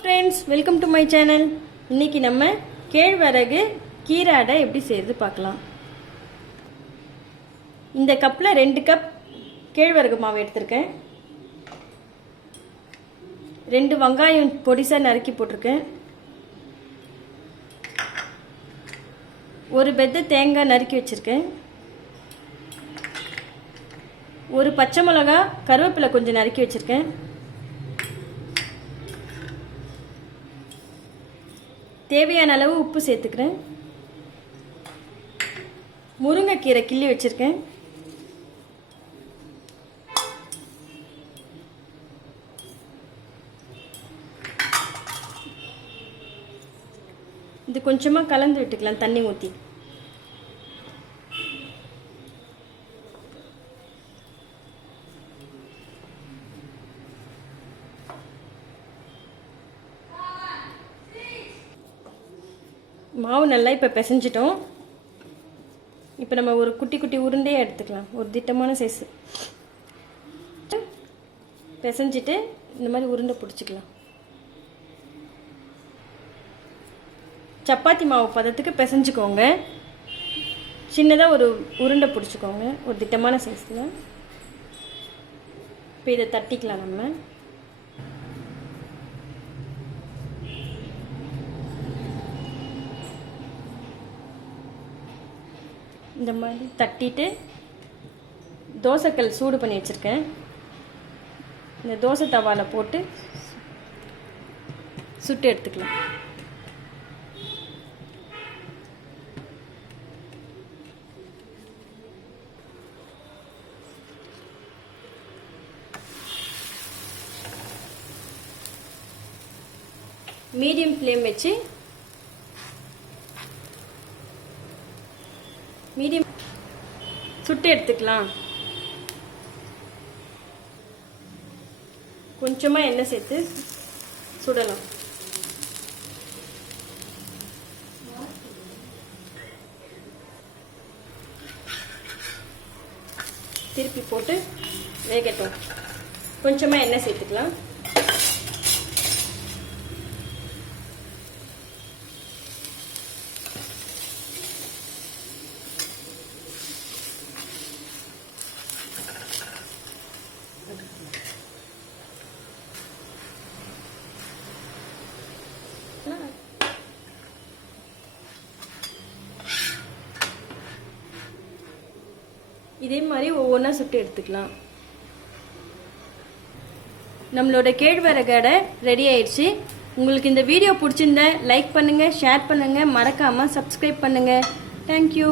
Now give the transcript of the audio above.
Friends, welcome to my channel. இன்னைக்கு நம்ம கேழ்வரகு கீரை அடை எப்படி செய்யறது பார்க்கலாம். இந்த கப்பில் 2 கப் கேழ்வரகு மாவு எடுத்திருக்கேன். 2 வெங்காயம் பொடிசாக நறுக்கி போட்டிருக்கேன். 1 பெத்த தேங்காய் நறுக்கி வச்சுருக்கேன். 1 பச்சை மிளகா, கருவேப்பிலை கொஞ்சம் நறுக்கி வச்சுருக்கேன். தேவையான அளவு உப்பு சேர்த்துக்கிறேன். முருங்கைக்கீரை கிள்ளி வச்சுருக்கேன். இது கொஞ்சமாக கலந்து விட்டுக்கலாம் தண்ணி ஊற்றி. மாவு நல்லா இப்போ பிசைஞ்சிட்டோம். இப்போ நம்ம ஒரு குட்டி குட்டி உருண்டையாக எடுத்துக்கலாம். ஒரு திட்டமான சைஸு பிசைஞ்சிட்டு இந்த மாதிரி உருண்டை பிடிச்சிக்கலாம். சப்பாத்தி மாவு பதத்துக்கு பிசைஞ்சிக்கோங்க. சின்னதாக ஒரு உருண்டை பிடிச்சிக்கோங்க, ஒரு திட்டமான சைஸில். இப்போ இதை தட்டிக்கலாம். நம்ம இந்த மாதிரி தட்டிட்டு தோசைக்கல் சூடு பண்ணி வச்சுருக்கேன். இந்த தோசை தவாவில் போட்டு சுட்டு எடுத்துக்கலாம். மீடியம் ஃப்ளேம் வச்சு சுட்டு எடுத்துக்கலாம். கொஞ்சமாக எண்ணெய் சேர்த்து சுடலாம். திருப்பி போட்டு வேகட்டும். கொஞ்சமாக எண்ணெய் சேர்த்துக்கலாம். இதே மாதிரி ஒவ்வொன்றா சுட்டு எடுத்துக்கலாம். நம்மளோட கேழ்வரகு அடை ரெடி ஆயிடுச்சு. உங்களுக்கு இந்த வீடியோ பிடிச்சிருந்தா லைக் பண்ணுங்கள், ஷேர் பண்ணுங்கள், மறக்காமல் சப்ஸ்கிரைப் பண்ணுங்கள். தேங்க்யூ.